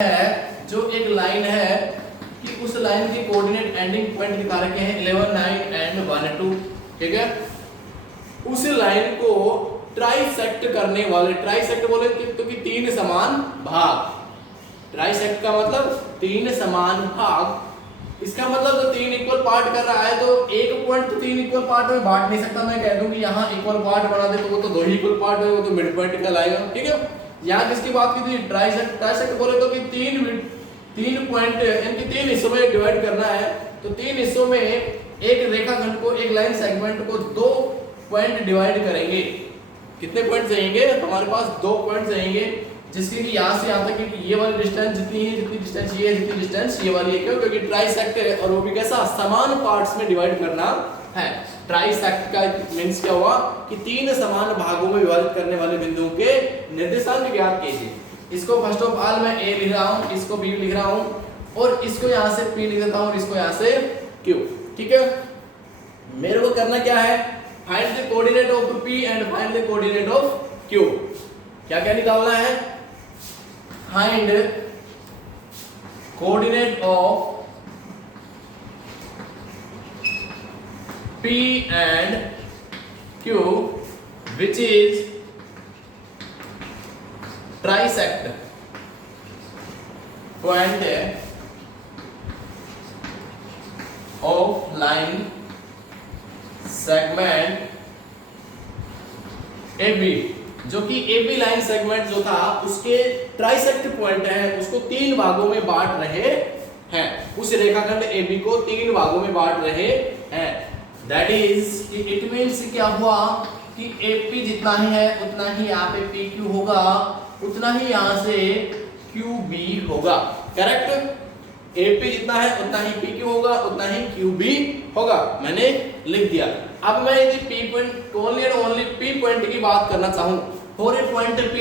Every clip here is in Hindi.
है जो एक लाइन है कि उस लाइन के कोऑर्डिनेट एंडिंग पॉइंट दिखा रखे हैं 11, 9 एंड 1, 2। ठीक है, उस लाइन को ट्राइसेक्ट करने वाले, ट्राइसेक्ट बोले तो कि तीन समान भाग। ट्राइसेक्ट का मतलब तीन समान भाग। इसका मतलब तो तीन इक्वल पार्ट कर रहा है, तो एक पॉइंट तो तीन इक्वल पार्ट में बांट नहीं सकता। मैं कह दूं कि यहाँ इक्वल पार्ट बना दे तो वो तो दो ही इक्वल पार्ट है, वो तो मिड पॉइंट कहलाएगा। ठीक है, यहाँ किसकी बात की थी? ट्राइसेक्ट। ट्राइसेक्ट बोले तो कि तीन पॉइंट यानी तीन हिस्सों में डिवाइड करना है। तो तीन हिस्सों में एक रेखाखंड को, एक लाइन सेगमेंट को दो पॉइंट डिवाइड करेंगे। कितने पॉइंट चाहिए? हमारे पास दो पॉइंट चाहिए, जिसके कि यहाँ से यहाँ तक ये वाली डिस्टेंस जितनी है, जितनी डिस्टेंस ये है, जितनी डिस्टेंस ये वाली है। क्यों? क्योंकि ट्राइसेक्ट है और वो भी कैसा? समान पार्ट्स में डिवाइड करना है। ट्राइसेक्ट का मींस क्या हुआ कि तीन समान भागों में विभाजित करने वाले बिंदुओं के निर्देशांक ज्ञात कीजिए। इसको फर्स्ट ऑफ ऑल मैं ए लिख रहा हूँ, इसको बी लिख रहा हूँ और इसको यहाँ से पी लिख देता हूँ और इसको यहाँ से क्यू। ठीक है, मेरे को करना क्या है? Find the coordinate of P and find the coordinate of Q. क्या क्या निकालना है? Find coordinate of P and Q which is trisect point of line segment AB, जो कि AB लाइन सेगमेंट जो था उसके ट्राइसेक्ट पॉइंट है, उसको तीन भागों में बांट रहे हैं। उस रेखाखंड AB को तीन भागों में बांट रहे हैं। That is, it means क्या हुआ कि AP जितना ही है उतना ही यहाँ पे PQ होगा, उतना ही यहाँ से QB होगा। करेक्ट? AP जितना है उतना ही PQ होगा, उतना ही QB होगा। मैंने लिख दिया। अब मैं यदि P point only and only P point की बात करना चाहूँ, for a point P,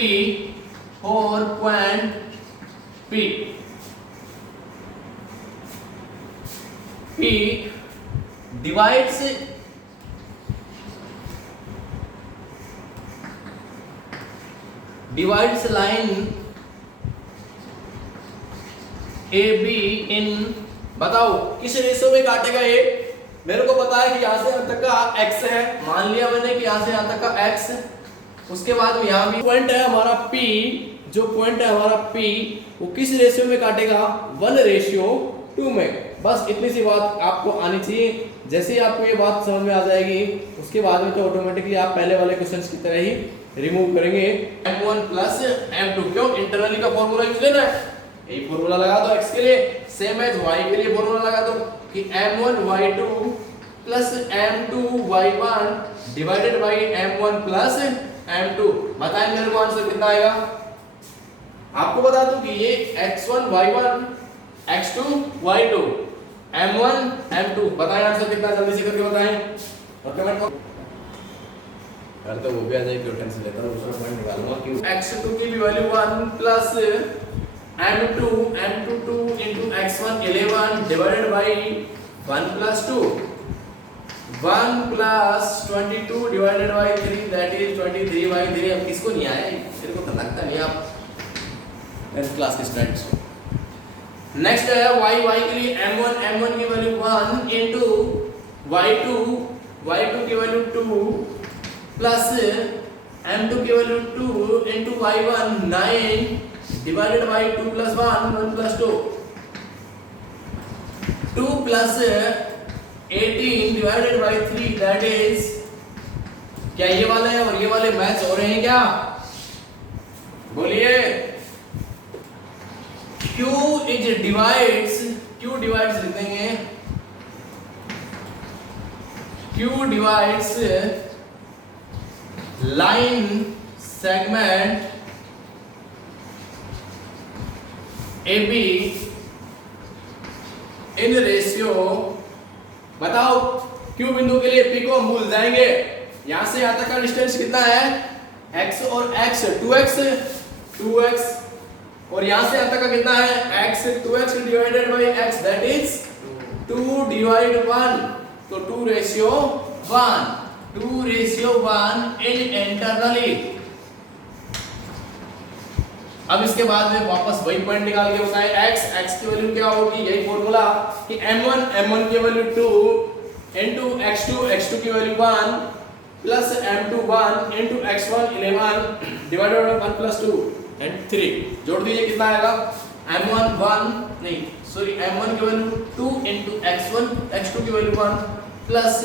for point P, P divides line AB in, बताओ किस रेशो में काटेगा ये? मेरे को पता है कि यहाँ से यहाँ तक का x है, मान लिया मैंने कि यहाँ से यहाँ तक का x, उसके बाद में यहाँ भी पॉइंट है हमारा P, जो पॉइंट है हमारा P वो किस रेशियो में काटेगा? 1:2 में। बस इतनी सी बात आपको आनी चाहिए। जैसे ही आपको ये बात समझ में आ जाएगी उसके बाद में तो ऑटोमेटिकली आप पहले वाले क्वेश्चंस की तरह ही रिमूव करेंगे m1 प्लस m2। क्यों? इंटरनली का फॉर्मूला यूज लेना है, यही फॉर्मूला लगा दो x के लिए, सेम एज y के लिए फॉर्मूला लगा दो कि m1 y2 plus m2 y1 divided by m1 plus m2। बताएं मेरे को आंसर कितना आएगा? आपको बता दूं कि ये x1 y1 x2 y2 m1 m2, बताएं आंसर कितना? जल्दी से करके बताएं और कमेंट करो। यार तो वो भी आ जाए, क्यों टेंशन लेता हूं? दूसरा पॉइंट निकालूंगा कि x2 की भी value 1 plus m2 2 into x1 11 divided by 1 plus 2 1 plus 22 divided by 3 that is 23/3। अब किसको नहीं आया? तेरे को तो लगता नहीं आप 10th क्लास के स्टूडेंट्स। नेक्स्ट है y के लिए m1 की वैल्यू 1 into y2 की वैल्यू 2 प्लस m2 की value 2 into y1 9 divided by 2 plus 1 plus 2 2 plus 18 divided by 3 that is, क्या ये वाले हैं और ये वाले मैच हो रहे हैं क्या? बोलिए। Q divides लिख देंगे, Q divides line segment AB in ratio। बताओ Q बिंदु के लिए P को हम भूल जाएंगे। यहां से यहां तक का डिस्टेंस कितना है? x और x 2x और यहां से यहां तक का कितना है? x 2x divided by x that is 2 divide 1, तो 2:1 2:1 in internally अब इसके बाद में वापस वही पॉइंट निकाल के बताएं x की वैल्यू क्या होगी, यही फॉर्मूला कि m1 की वैल्यू 2 into x2 की value 1 plus m2 1 into x1 11 divided by 1 plus 2 and 3 जोड़ दीजिए कितना आएगा m1 की वैल्यू 2 into x2 की value 1 plus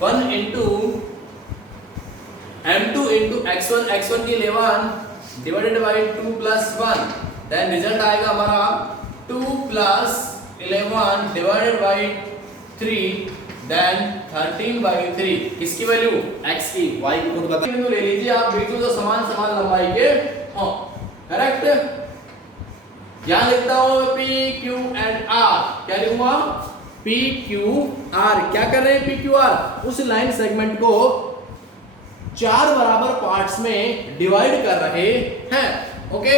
1 into m2 into x1 की 11 divided by 2 plus 1 then result आएगा हमारा 2 plus 11 divided by 3 then 13 by 3 किसकी वैल्यू x की, y की खुद बता बिंदु ले लीजिए आप बिल्कुल तो समान लंबाई के हो, करेक्ट। यहां लिखता हूं p q एंड r, क्या लिखूंगा p q r, क्या कर रहे हैं p q r, उस लाइन सेगमेंट को 4 बराबर पार्ट्स में डिवाइड कर रहे हैं, ओके।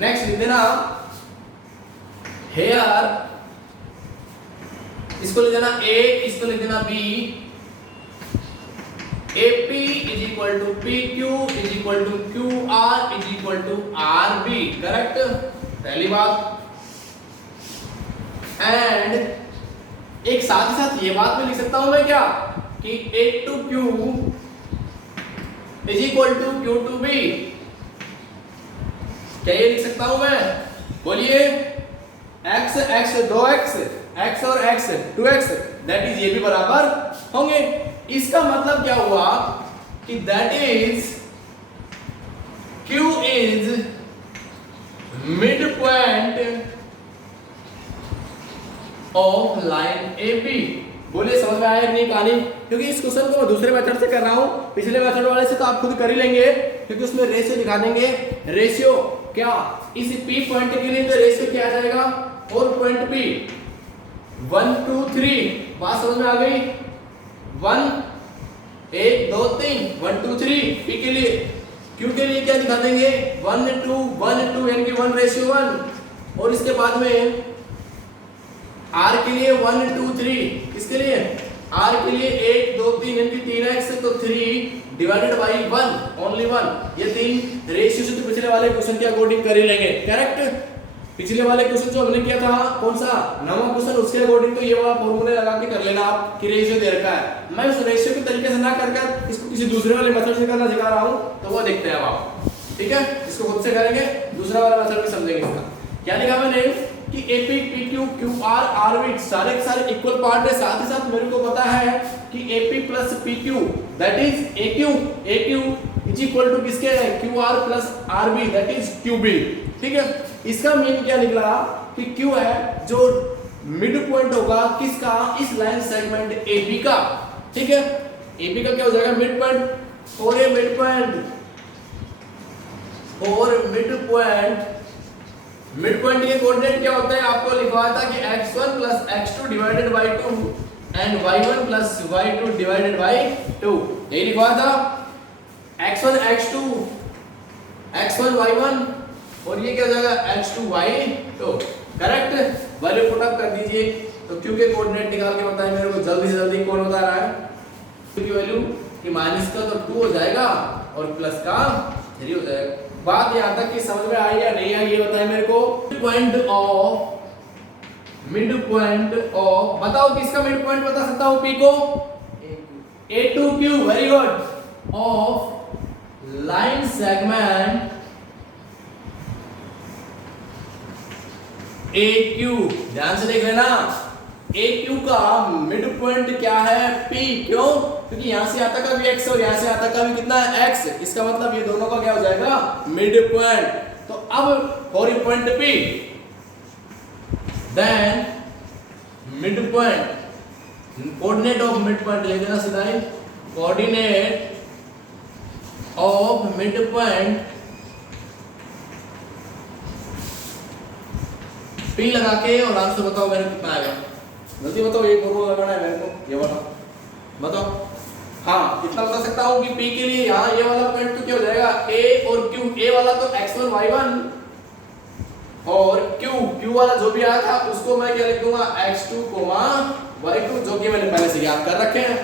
नेक्स्ट लिख देना हेयर, इसको लिख देना a, इसको लिख देना b, AP is equal to PQ is equal to QR is equal to RB, correct, पहली बात। एंड एक साथ ही साथ ये बात भी लिख सकता हूं मैं क्या कि A to Q is equal to Q to B, क्या ये लिख सकता हूं मैं, बोलिए x 2x, x और x 2x, दैट इज ये भी बराबर होंगे। इसका मतलब क्या हुआ कि that is Q is mid point of line AB। बोलिए समझ में आया कि नहीं कहानी, क्योंकि इस क्वेश्चन को मैं दूसरे मेथड से कर रहा हूं, पिछले मेथड वाले से तो आप खुद कर ही लेंगे क्योंकि उसमें रेशियो दिखा देंगे। रेशियो क्या, इस P पॉइंट के लिए तो रेशियो क्या आ जाएगा, और पॉइंट P 1 2 3, बात समझ में आ गई, 1 2 3 1 2 3 P के लिए, Q के लिए क्या दिखा देंगे 1 2 यानी कि 1:1, और इसके बाद में R के लिए 1 2 3, किसके लिए R के लिए 1 2 3 यानी कि 3x, तो 3 डिवाइडेड बाय 1 ओनली 1, ये 3 रेशियो से तो पिछले वाले क्वेश्चन के अकॉर्डिंग कर ही लेंगे, करेक्ट। पिछले वाले क्वेश्चन जो हमने किया था कौन सा 9वां क्वेश्चन, उसके अकॉर्डिंग तो ये वाला फॉर्मूला लगा के कर लेना आप कि रेशियो दे रखा है। मैं उस रेशियो के तरीके से ना करके इसको किसी दूसरे वाले मेथड से करना सिखा रहा हूं, तो वो देखते हैं आप, ठीक है। इसको खुद से करेंगे, दूसरा वाला मेथड भी समझेंगे। इसका क्या लिखा मैंने कि AP PQ QR RB सारे के सारे इक्वल पार्ट है, साथ ही साथ मेरे को पता है कि AP plus PQ that is AQ is equal to किसके QR plus RB that is QB, ठीक है। इसका मीन क्या निकला कि Q है जो मिड पॉइंट होगा किसका, इस लाइन सेगमेंट AB का, ठीक है। AB का क्या हो जाएगा मिड पॉइंट, और ये मिड पॉइंट के कोऑर्डिनेट क्या होता है, आपको लिखवाया था कि x1 plus x2 divided by 2 and y1 plus y2 divided by 2, यही लिखवाया था। x1 x2 x1 y1, और ये क्या हो जाएगा x2 y2, correct. Value put up कर दीजिए, तो q के कोऑर्डिनेट निकाल के बताएं मेरे को जल्दी से जल्दी, कौन बता रहा है q की वैल्यू कि माइनस का तो 2 हो जाएगा और प्लस का 3 हो जाएगा। बात यहां तक कि समझ में आई या नहीं आई ये बताएं मेरे को। मिड पॉइंट ऑफ बताओ किसका मिड पॉइंट बता सकता हूं P को, A to Q, very good, of line segment AQ, ध्यान से देख लेना, AQ का मिड पॉइंट क्या है P, क्यों, क्योंकि यहां से यहां तक का भी x और यहां से यहां तक का भी कितना है x, इसका मतलब ये दोनों का क्या हो जाएगा मिड पॉइंट। तो अब for point P then mid point, coordinate of mid point ले देना सीधा ही, coordinate of mid point P लगा के और आंसर बताओ मेरे को कितना आएगा, जल्दी बताओ। ये फॉर्मूला लगाना है मेरे को, ये वाला बताओ। हाँ इतना बता सकता हूँ कि P के लिए यहाँ ये वाला पॉइंट तो क्या हो जाएगा A और Q, A वाला तो x1 y1 और Q वाला जो भी आया था उसको मैं क्या लिख दूंगा x2 y2, जो कि मैंने पहले से याद कर रखे हैं।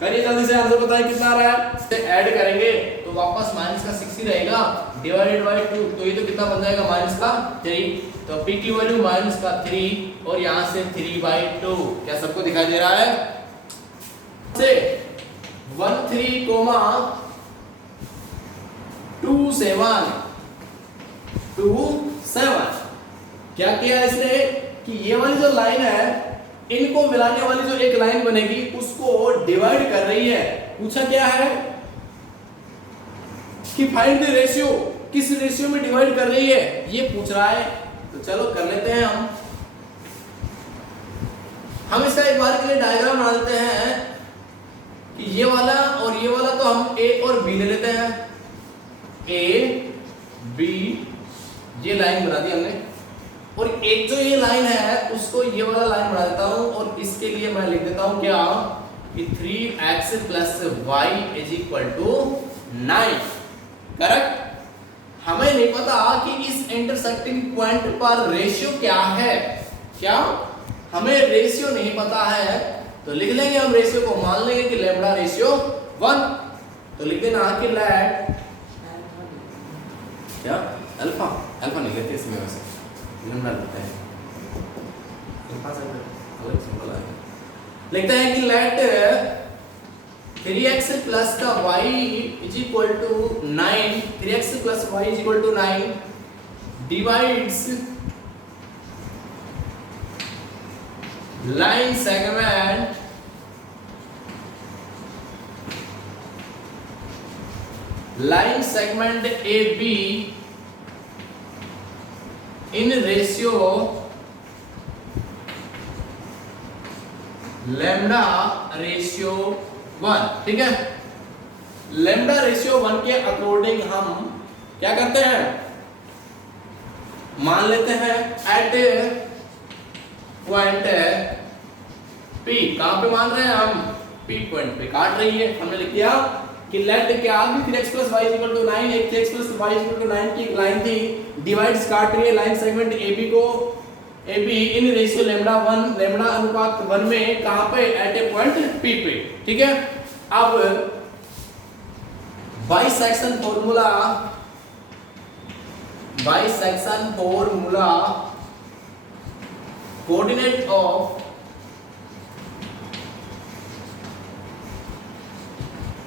करिए जल्दी से आंसर बताएं कितना आ रहा है, से ऐड करेंगे तो वापस माइनस का 6 ही रहेगा, डिवाइडेड बाई 2, तो ये तो कितना बन जाएगा माइनस का 3, तो p की वैल्यू माइनस का 3 और यहाँ से 3/2। क्या सबको दिखाई दे रहा है? से 13,27 क्या किया इसने कि ये वाली जो लाइन है इनको मिलाने वाली जो एक लाइन बनेगी उसको डिवाइड कर रही है। पूछा क्या है कि फाइंड द रेशियो, किस रेशियो में डिवाइड कर रही है ये पूछ रहा है। तो चलो कर लेते हैं हम इसका एक बार के लिए डायग्राम बना देते हैं कि ये वाला और ये वाला तो हम ए और बी ले लेते हैं, ए बी ये लाइन बना दी हमने, और एक जो ये लाइन है उसको ये वाला लाइन बना देता हूं और इसके लिए मैं लिख देता हूं क्या कि 3x + y = 9। करेक्ट? हमें नहीं पता कि इस इंटरसेक्टिंग पॉइंट पर रेशियो क्या है, क्या हमें रेशियो नहीं पता है, तो लिख लेंगे हम रेशियो को, मान लेंगे कि लैम्बडा रेशियो 1, तो लिख देना कि लेट क्या अल्फा, अल्फा नहीं लेते इसमें, वैसे लैम्बडा लेते हैं, अल्फा से अलग सिंबल है, लिखते हैं कि late 3x + y = 9, 3x + y = 9 divides line segment AB in ratio lambda ratio 1। ठीक है, लैम्बडा रेशियो 1 के अकॉर्डिंग हम क्या करते हैं, मान लेते हैं एट पॉइंट P, कहां पे मान रहे हैं हम, P पॉइंट पे काट रही है। हमने लिख दिया कि लेट क्या आ गई 3x + y = 9, एक 3x + y = 9 की लाइन थी, डिवाइड्स काट रही है लाइन सेगमेंट AB को, AB in ratio lambda 1, lambda अनुपात 1 में, कहां पे, एट ए पॉइंट P पे। ठीक है, अब bisection formula coordinate of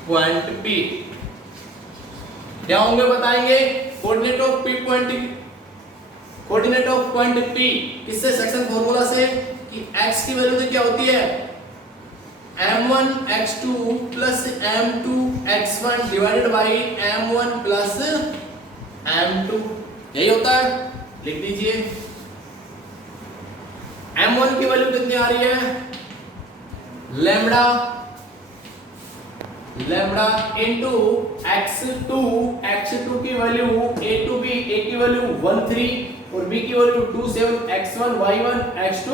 point P क्या होंगे बताएंगे। Coordinate of P point, coordinate of point P किससे, सेक्शन फॉर्मूला से कि x की वैल्यू तो क्या होती है m1 x2 + m2 x1 divided by m1 + m2, यही होता है। लिख दीजिए m1 की वैल्यू कितनी आ रही है, लैम्बडा इनटू x2 की value a to b, a की वैल्यू 13 और b की value 27, x1 y1 x2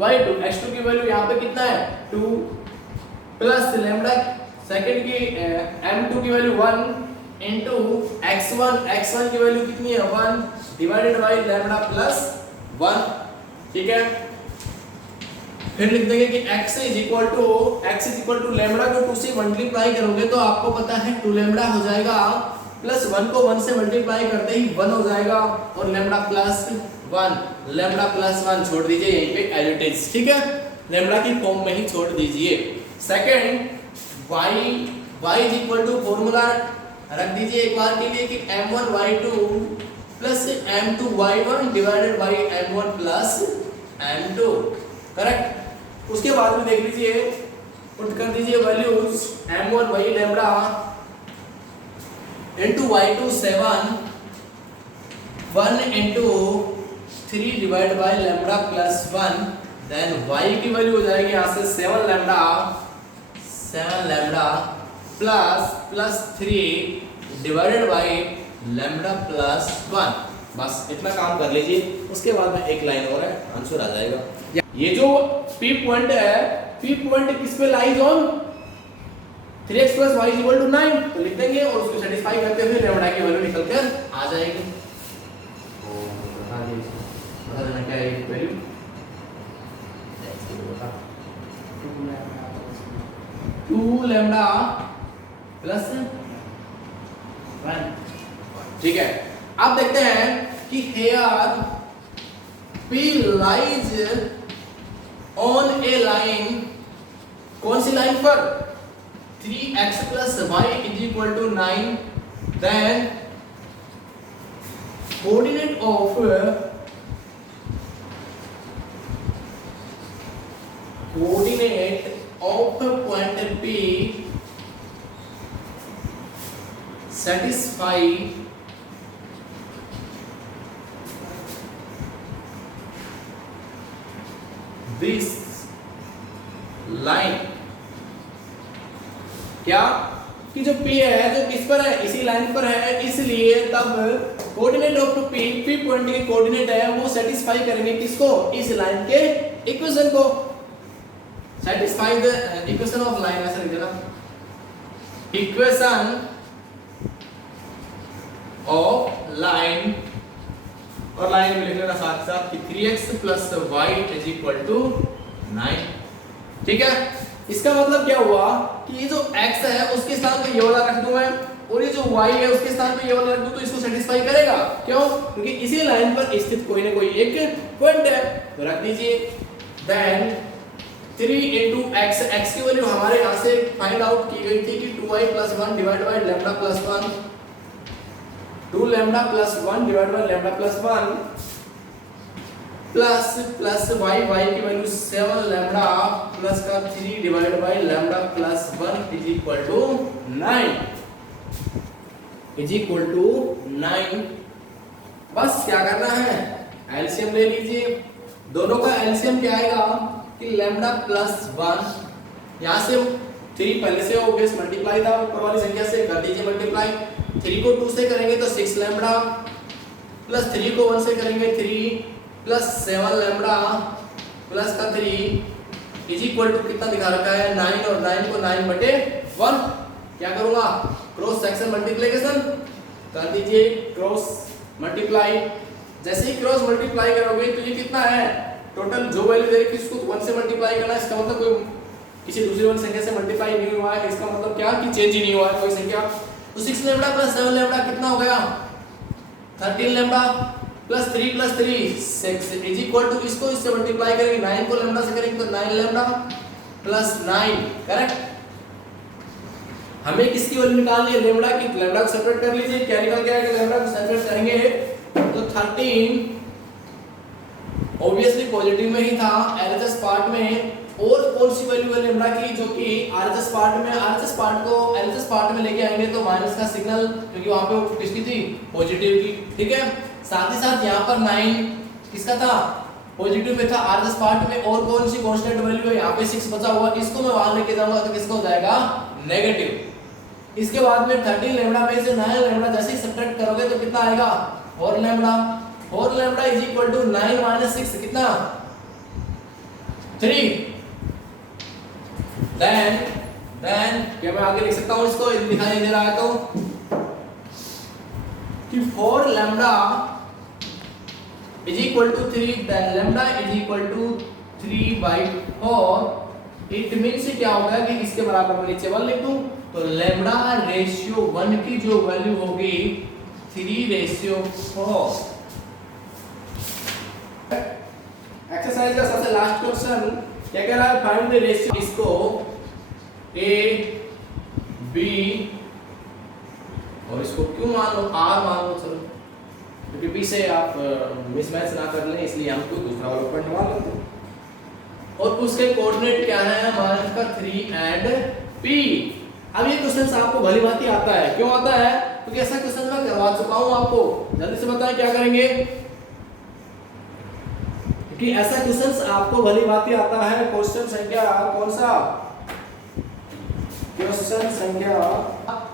y2, x2 की वैल्यू यहाँ पे कितना है 2 प्लस लैम्बडा सेकंड की m2 की वैल्यू 1 इनटू x1 की वैल्यू कितनी है 1 डिवाइडेड बाय लैम्बडा प्लस 1। ठीक है, फिर लिख देंगे कि x = लैम्बडा को 2 से मल्टीप्लाई करोगे तो आपको पता है 2 लैम्बडा हो जाएगा, प्लस 1 को 1 से मल्टीप्लाई करते ही 1 हो जाएगा, और लैम्बडा प्लस 1 छोड़ दीजिए यहीं पे एज इट इज। ठीक है, लैम्बडा की फॉर्म में ही छोड़ दीजिए। सेकंड y फॉर्मूला रख दीजिए एक बार के लिए कि m1 y2 plus m2 y1 divided by m1 plus m2। Correct, उसके बाद में देख लीजिए, पुट कर दीजिए वैल्यूज m1 वही lambda into y2 7, 1 into 3 divide by lambda plus 1, then y की वैल्यू हो जाएगी यहाँ से 7 lambda plus 3 divided by lambda plus 1। बस इतना काम कर लीजिए, उसके बाद में एक लाइन और है, आंसर आ जाएगा। ये जो P पॉइंट है, P पॉइंट किस पे लाइज ऑन 3x + y = 9, तो लिख देंगे और उसको सेटिस्फाई करते हुए लैम्बडा की वैल्यू निकल कर आ जाएगी। बता देना क्या है वैल्यू, 2 लैम्बडा प्लस 1। ठीक है, अब देखते हैं कि here P lies on a line, कौन सी लाइन पर? 3x plus y is equal to 9, then coordinate of point P satisfy this line, क्या कि जो P है जो किस पर है, इसी लाइन पर है, इसलिए तब कोऑर्डिनेट ऑफ P पॉइंट के कोऑर्डिनेट है वो सेटिस्फाई करेंगे किसको? इस लाइन के इक्वेशन को। Satisfy the equation of line, ऐसा लिख देना, इक्वेशन ऑफ लाइन, और लाइन में लिख लेना साथ साथ कि 3x plus y is equal to 9। ठीक है, इसका मतलब क्या हुआ कि ये जो x है उसके स्थान पे ये वाला रख दूं मैं, और ये जो y है उसके स्थान पे ये वाला रख दूं, तो इसको सेटिस्फाई करेगा। क्यों? क्योंकि इसी लाइन पर स्थित कोई ना कोई एक पॉइंट है, तो रख दीजिए। देन 3 into x, x की वैल्यू हमारे यहाँ से फाइंड आउट की गई थी कि 2y plus 1 divided by lambda plus 1, 2 lambda plus 1 divided by lambda plus 1 plus y की वैल्यू 7 lambda plus का 3 divided by lambda plus 1 is equal to 9, is equal to 9। बस क्या करना है, एलसीएम ले लीजिए, दोनों का एलसीएम क्या आएगा कि lambda plus 1, यहाँ से 3 पहले से ऑब्वियस मल्टीप्लाई था ऊपर वाली संख्या से, कर दीजिए मल्टीप्लाई। 3 को 2 से करेंगे तो 6 लैम्बडा, प्लस 3 को 1 से करेंगे 3, प्लस 7 लैम्बडा प्लस का 3 इज इक्वल टू कितना दिखा रखा है 9, और 9 को 9/1 क्या करूंगा, क्रॉस सेक्शन मल्टीप्लिकेशन कर दीजिए, क्रॉस मल्टीप्लाई। जैसे ही क्रॉस मल्टीप्लाई करोगे तो ये कितना है, टोटल जो वैल्यू दे रखी है उसको 1 से मल्टीप्लाई करना है, इसका मतलब कोई किसी दूसरी वाली संख्या से मल्टीप्लाई नहीं हुआ है, इसका मतलब क्या कि चेंज ही नहीं हुआ है कोई संख्या। तो 6 लैम्बडा प्लस 7 लैम्बडा कितना हो गया, 13 lambda plus 3 plus 3 6 is equal to, इसको इससे मल्टीप्लाई करेंगे, 9 को लैम्बडा से करेंगे तो 9 लैम्बडा प्लस 9, करेक्ट। हमें किसकी वैल्यू निकालनी है, लैम्बडा की। लैम्बडा को सेपरेट कर लीजिए, क्या निकल गया कि लैम्बडा को सेपरेट करेंगे तो 13 ऑब्वियसली पॉजिटिव में ही था, एलएचएस पार्ट में, और कौन सी वैल्यू है लैम्बडा की जो कि आरएचएस पार्ट में, आरएचएस पार्ट को एलएचएस पार्ट में लेके आएंगे तो माइनस का सिग्नल, क्योंकि वहां पे वो किसकी थी, पॉजिटिव की। ठीक है, साथ ही साथ यहाँ पर 9 किसका था, पॉजिटिव में था आरएचएस पार्ट में, और कौन सी कांस्टेंट वैल्यू है यहाँ पे 6 बचा हुआ, इसको मैं वहां लेके जाऊंगा तो किसका हो जाएगा, नेगेटिव। इसके बाद में 13 लैम्बडा में से 9 लैम्बडा जैसे ही सब्ट्रैक्ट करोगे तो कितना आएगा, 4 lambda, 4 lambda is equal to 9 minus 6 कितना, 3। देन क्या मैं आगे लिख सकता हूं इसको, दिखाई दे रहा है तो कि 4 lambda is equal to 3, then lambda is equal to 3/4। It means क्या होगा कि इसके बराबर में नीचे 1 लिख दूं तो लैम्बडा रेशियो 1 की जो वैल्यू होगी 3/4। एक्सरसाइज का सबसे लास्ट क्वेश्चन क्या कह रहा है, फाइंड द रेशियो, इसको a b और इसको क्यों मान लो, r मान लो, चलो क्योंकि b से आप मिसमैच ना कर लें इसलिए हम कोई दूसरा वाला पॉइंट मान लेते हैं, और उसके कोऑर्डिनेट क्या है हमारे का 3 and p। अब ये क्वेश्चन आपको भली भांति आता है, क्यों आता है, क्योंकि ऐसा क्वेश्चन मैं करवा चुका हूं आपको। जल्दी से बताएं क्या करेंगे, कि ऐसा क्वेश्चन आपको भली भांति आता है। क्वेश्चन संख्या कौन सा, क्वेश्चन संख्या,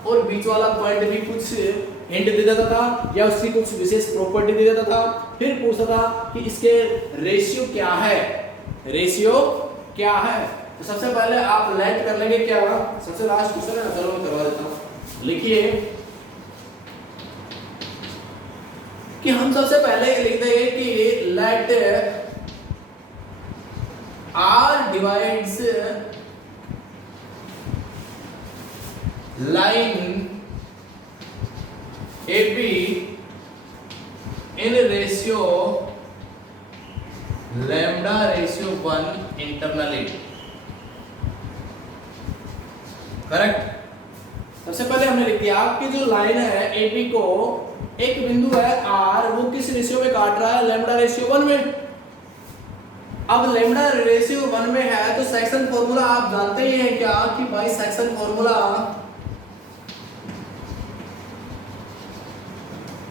और बीच वाला पॉइंट भी कुछ हिंट दे देता था या उसकी कुछ विशेष प्रॉपर्टी दे देता था, फिर पूछता था कि इसके रेशियो क्या है, रेशियो क्या है। तो सबसे पहले आप लेट कर लेंगे क्या, सबसे लास्ट क्वेश्चन है ना, चलो मैं करवा देता हूं। लिखिए कि हम सबसे पहले लिख देंगे कि let R divides line A B in ratio lambda ratio 1 internally. Correct. सबसे पहले हमने लिख दिया आपकी जो लाइन है ए बी को एक बिंदु है आर, वो किस रेशियो में काट रहा है? लैम्डा रेशियो 1 में। अब लैम्डा रेशियो 1 में है तो सेक्शन फॉर्मूला आप जानते ही हैं क्या कि भाई सेक्शन फॉर्मूला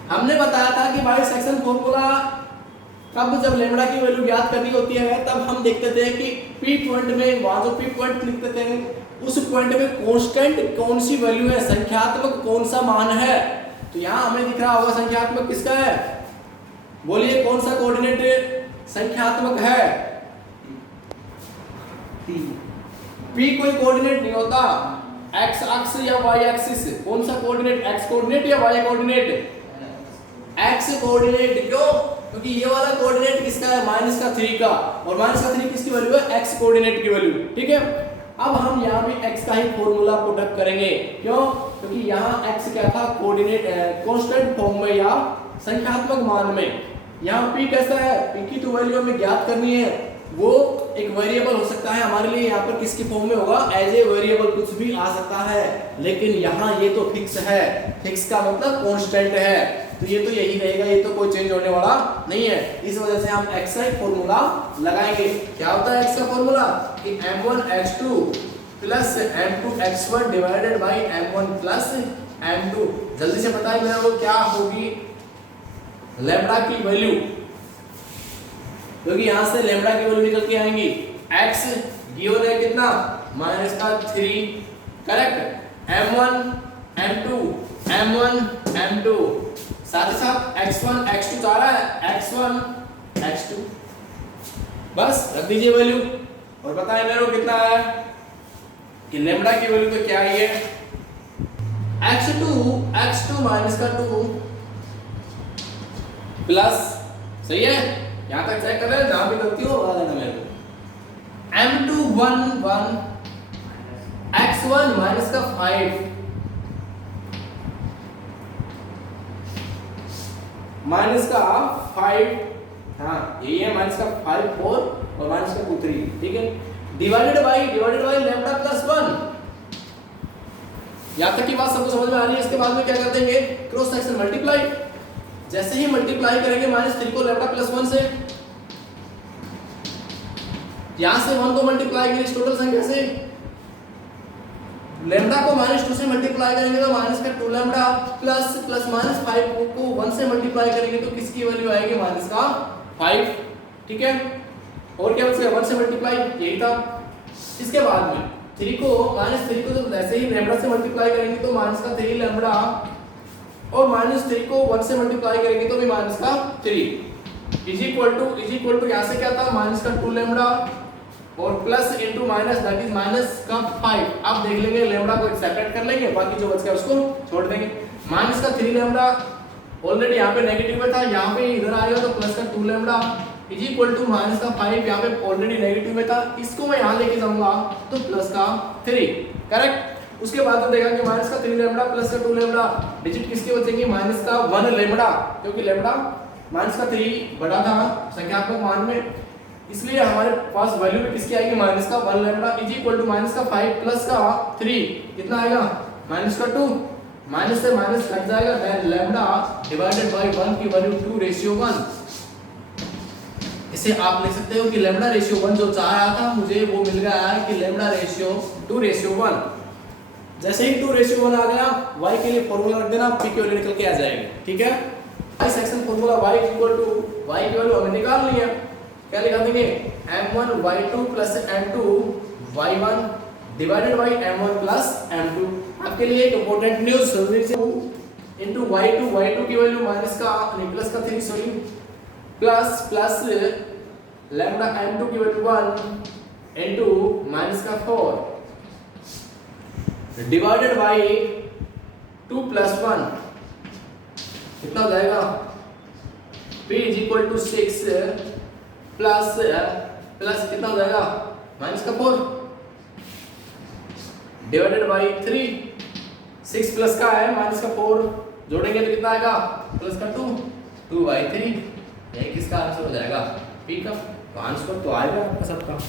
हमने बताया था कि भाई सेक्शन फॉर्मूला कब जब लैम्डा की वैल्यू ज्ञात करनी होती है तब हम देखते थे कि पी पॉइंट में वहां जो पी पॉइंट लिखते थे उस पॉइंट में कांस्टेंट कौन सी वैल्यू है, संख्यात्मक कौन सा मान है। तो यहाँ हमें दिख रहा होगा संख्यात्मक किसका है, बोलिए कौन सा कोऑर्डिनेट संख्यात्मक है? पी कोई कोऑर्डिनेट नहीं होता, एक्स अक्ष या वाई एक्सिस। कौन सा कोऑर्डिनेट, एक्स कोऑर्डिनेट या वाई कोऑर्डिनेट? X coordinate. क्यों? क्योंकि ये वाला कोऑर्डिनेट किसका है? -3 का, और -3 किसकी वैल्यू है? एक्स कोऑर्डिनेट की वैल्यू। ठीक है, अब हम यहाँ भी x का ही फॉर्मूला पुट अप करेंगे। क्यों? क्योंकि यहाँ x क्या था? कोऑर्डिनेट कांस्टेंट फॉर्म में या संख्यात्मक मान में। यहाँ p कैसा है? p की तो वैल्यू हमें ज्ञात करनी है, वो एक वेरिएबल हो सकता है हमारे लिए। यहाँ पर किसकी फॉर्म में होगा? एज ए वेरिएबल कुछ भी आ सकता है, लेकिन यहाँ ये तो फिक्स है। फिक्स का मतलब कांस्टेंट है, तो ये तो यही रहेगा, ये तो कोई चेंज होने वाला नहीं है। इस वजह से हम x का फॉर्मूला लगाएंगे। क्या होता है x का फॉर्मूला? कि m1 x2 plus m2 x1 divided by m1 plus m2। जल्दी से बताइए मेरे को क्या होगी लैम्डा की वैल्यू, क्योंकि यहां से लैम्डा की वैल्यू निकल के आएंगी। x गिवन है कितना? -3। Correct. m1 m2 m1 m2 साथ ही साथ x1 x2 आ रहा है, x1 x2 बस रख दीजिए वैल्यू और बताएं मेरे को कितना है कि लैम्डा की वैल्यू तो क्या है? x2 माइनस का 2 प्लस, सही है, यहां तक चेक कर रहे हैं, जहां भी गलती हो बता देना मेरे को। m2 1 x1 माइनस का 5 माइनस का 5, हाँ यही है, माइनस का 5 4 और माइनस का 2 3। ठीक है, डिवाइडेड बाय लैम्डा प्लस 1। यहां तक की बात सबको समझ में आ रही है। इसके बाद में क्या कर देंगे? Cross section multiply. जैसे ही मल्टीप्लाई करेंगे -3 को लैम्डा प्लस 1 से, यहां से 1 को मल्टीप्लाई करेंगे इस टोटल संख्या से, लैम्डा को -2 से मल्टीप्लाई करेंगे तो -2 लैम्डा प्लस -5 को 1 से मल्टीप्लाई करेंगे तो किसकी वैल्यू आएगी? -5। ठीक है, और क्या बचेगा? 1 से मल्टीप्लाई, यही था। इसके बाद में 3 को जब ऐसे ही लैम्डा से मल्टीप्लाई करेंगे तो -3 लैम्डा, और -3 को 1 से मल्टीप्लाई करेंगे तो भी -3 इज इक्वल टू यहां से क्या था? -2 लैम्डा और plus into minus, that is -5। अब देख लेंगे लैम्डा को सेपरेट कर लेंगे, बाकी जो बच गया उसको छोड़ देंगे। -3 लैम्डा ऑलरेडी यहाँ पे नेगेटिव में था, यहाँ पे इधर आएगा तो +2 लैम्डा इज इक्वल टू -5, यहाँ पे ऑलरेडी नेगेटिव में था, इसको मैं यहाँ लेके जाऊंगा तो +3। करेक्ट। उसके बाद तो देखा कि -3 लैम्डा +2 लैम्डा, डिजिट किसके बचेंगे? -1 लैम्डा, क्योंकि लैम्डा -3 बड़ा था संख्यात्मक मान में, इसलिए हमारे पास वैल्यू में किसकी आएगी? -1 lambda is equal to -5 plus का 3 कितना आएगा? -2, माइनस से माइनस कट जाएगा, देन लैम्डा डिवाइडेड बाय 1 की वैल्यू 2:1। इसे आप लिख सकते हो कि लैम्डा रेशियो 1 जो चाह रहा था मुझे वो मिल गया है कि लैम्डा रेशियो 2:1। जैसे ही 2:1 आ गया, y के लिए फॉर्मूला रख देना, p की वैल्यू निकल के आ जाएगी। ठीक है, y section formula y equal to y की वैल्यू हमें निकालनी है। क्या लिखा देंगे? m1 y2 plus m2 y1 divided by m1 plus m2। आपके लिए एक इंपॉर्टेंट न्यूज़, इनटू y2 की वैल्यू प्लस का 3 सॉरी प्लस लैम्डा m2 की वैल्यू 1 इनटू माइनस का 4 डिवाइडेड बाय 2 प्लस 1 कितना हो जाएगा? p is equal to 6 plus कितना हो जाएगा? माइनस का 4 डिवाइडेड बाय 3। 6 प्लस का है माइनस का 4 जोड़ेंगे तो कितना आएगा प्लस का 2 2/3, यही किसका आंसर हो जाएगा, पी का। तो आंसर तो आएगा आपका सबका।